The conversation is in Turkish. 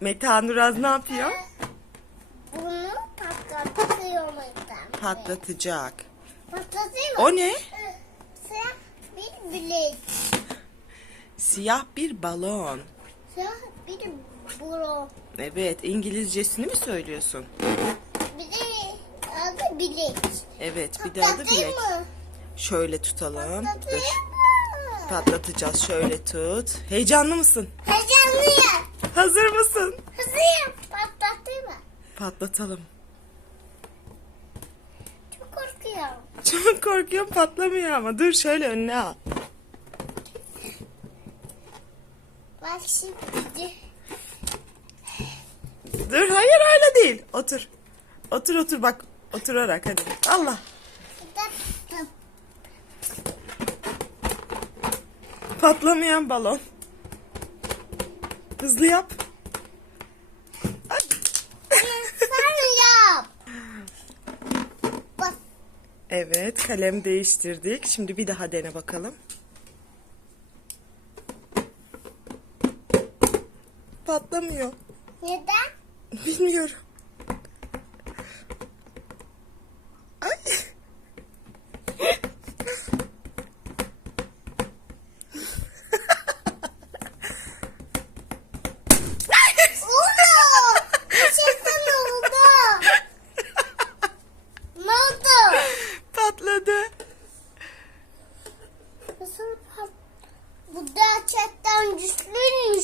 Meta Nuraz ne yapıyor? Bunu patlatıyor muyum? Patlatacak. Patlatayım mı? O ne? Siyah bir bilek. Siyah bir balon. Siyah bir buro. Evet, İngilizcesini mi söylüyorsun? Bir de adı bilek. Evet, bir de adı bilek. mı? Şöyle tutalım. Dur. Patlatayım mı? Patlatacağız. Şöyle tut. Heyecanlı mısın? Heyecanlıyım. Hazır mısın? Hızlıyım. Patlatayım mı? Patlatalım. Çok korkuyorum. Çok korkuyorum patlamıyor ama. Dur şöyle önüne al. Bak şimdi. Dur hayır öyle değil. Otur. Otur otur bak. Oturarak hadi. Allah. Patlamayan balon. Hızlı yap. Sen yap. Evet kalem değiştirdik. Şimdi bir daha dene bakalım. Patlamıyor. Neden? Bilmiyorum. Nasıl burada gerçekten güçlüymüş.